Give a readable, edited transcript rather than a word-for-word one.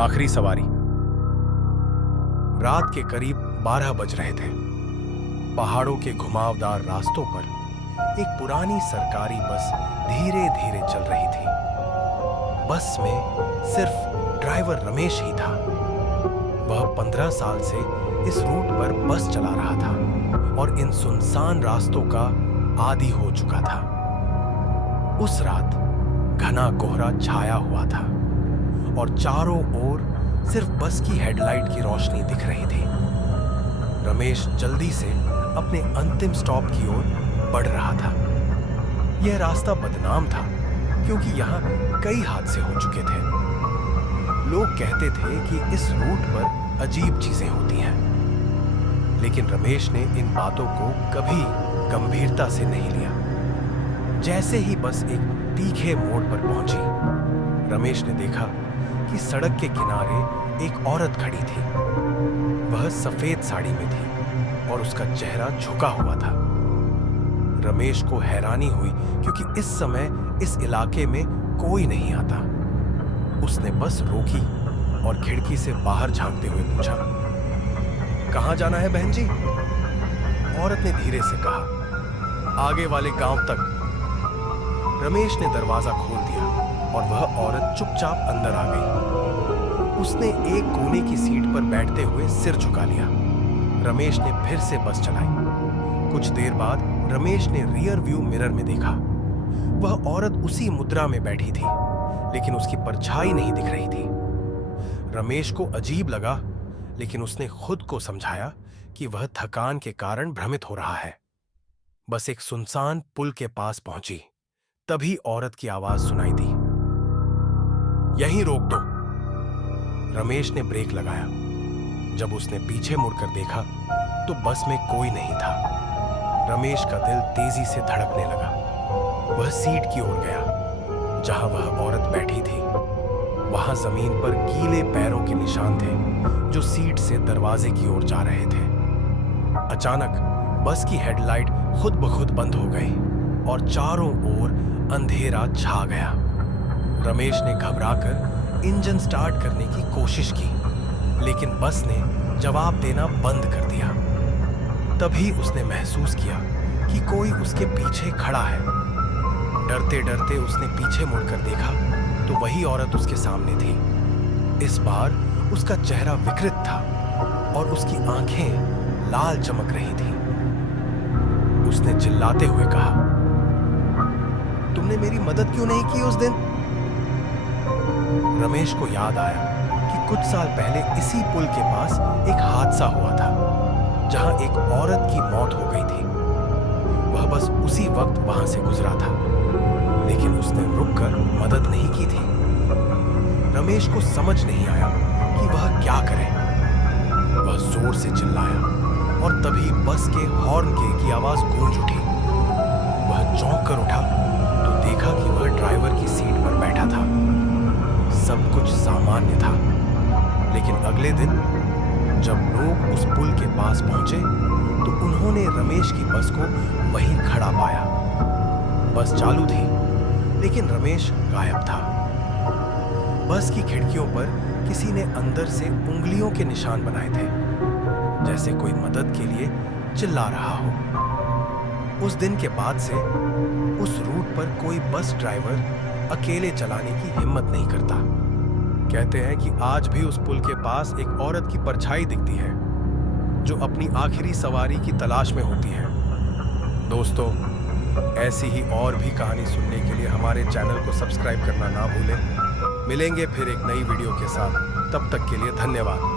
आखिरी सवारी। रात के करीब 12 बज रहे थे। पहाड़ों के घुमावदार रास्तों पर एक पुरानी सरकारी बस धीरे धीरे चल रही थी। बस में सिर्फ ड्राइवर रमेश ही था। वह 15 साल से इस रूट पर बस चला रहा था और इन सुनसान रास्तों का आदी हो चुका था। उस रात घना कोहरा छाया हुआ था और चारों ओर सिर्फ बस की हेडलाइट की रोशनी दिख रही थी। रमेश जल्दी से अपने अंतिम स्टॉप की ओर बढ़ रहा था। यह रास्ता बदनाम था क्योंकि यहाँ कई हादसे हो चुके थे। लोग कहते थे कि इस रूट पर अजीब चीजें होती हैं, लेकिन रमेश ने इन बातों को कभी गंभीरता से नहीं लिया। जैसे ही बस एक तीखे मोड़ पर पहुंची, रमेश ने देखा कि सड़क के किनारे एक औरत खड़ी थी। वह सफेद साड़ी में थी और उसका चेहरा झुका हुआ था। रमेश को हैरानी हुई क्योंकि इस समय इस इलाके में कोई नहीं आता। उसने बस रोकी और खिड़की से बाहर झांकते हुए पूछा, "कहां जाना है बहन जी?" औरत ने धीरे से कहा, "आगे वाले गांव तक।" रमेश ने दरवाजा खोल दिया और वह औरत चुपचाप अंदर आ गई। उसने एक कोने की सीट पर बैठते हुए सिर झुका लिया। रमेश ने फिर से बस चलाई। कुछ देर बाद रमेश ने रियर व्यू मिरर में देखा। वह औरत उसी मुद्रा में बैठी थी, लेकिन उसकी परछाई नहीं दिख रही थी। रमेश को अजीब लगा, लेकिन उसने खुद को समझाया कि वह थकान के कारण भ्रमित हो रहा है। बस एक सुनसान पुल के पास पहुंची, तभी औरत की आवाज सुनाई दी, "यहीं रोक दो।" रमेश ने ब्रेक लगाया। जब उसने पीछे मुड़कर देखा तो बस में कोई नहीं था। रमेश का दिल तेजी से धड़कने लगा। वह सीट की ओर गया जहां वह औरत बैठी थी। वहां जमीन पर गीले पैरों के निशान थे जो सीट से दरवाजे की ओर जा रहे थे। अचानक बस की हेडलाइट खुद ब खुद बंद हो गई और चारों ओर अंधेरा छा गया। रमेश ने घबराकर इंजन स्टार्ट करने की कोशिश की, लेकिन बस ने जवाब देना बंद कर दिया। तभी उसने महसूस किया कि कोई उसके पीछे खड़ा है। डरते डरते उसने पीछे मुड़कर देखा तो वही औरत उसके सामने थी। इस बार उसका चेहरा विकृत था और उसकी आंखें लाल चमक रही थीं। उसने चिल्लाते हुए कहा, "तुमने मेरी मदद क्यों नहीं की उस दिन?" रमेश को याद आया कि कुछ साल पहले इसी पुल के पास एक हादसा हुआ था जहां एक औरत की मौत हो गई थी। वह बस उसी वक्त वहां से गुजरा था, लेकिन उसने रुककर मदद नहीं की थी। रमेश को समझ नहीं आया कि वह क्या करे। वह जोर से चिल्लाया और तभी बस के हॉर्न की आवाज गूंज उठी। वह चौंक कर उठा तो देखा कि वह ड्राइवर की सीट पर बैठा था। सब कुछ सामान्य था, लेकिन अगले दिन जब लोग उस पुल के पास पहुंचे तो उन्होंने रमेश की बस को वहीं खड़ा पाया। बस चालू थी, लेकिन रमेश गायब था। बस की खिड़कियों पर किसी ने अंदर से उंगलियों के निशान बनाए थे, जैसे कोई मदद के लिए चिल्ला रहा हो। उस दिन के बाद से उस रूट पर कोई बस ड्राइवर अकेले चलाने की हिम्मत नहीं करता। कहते हैं कि आज भी उस पुल के पास एक औरत की परछाई दिखती है जो अपनी आखिरी सवारी की तलाश में होती है। दोस्तों, ऐसी ही और भी कहानी सुनने के लिए हमारे चैनल को सब्सक्राइब करना ना भूलें। मिलेंगे फिर एक नई वीडियो के साथ। तब तक के लिए धन्यवाद।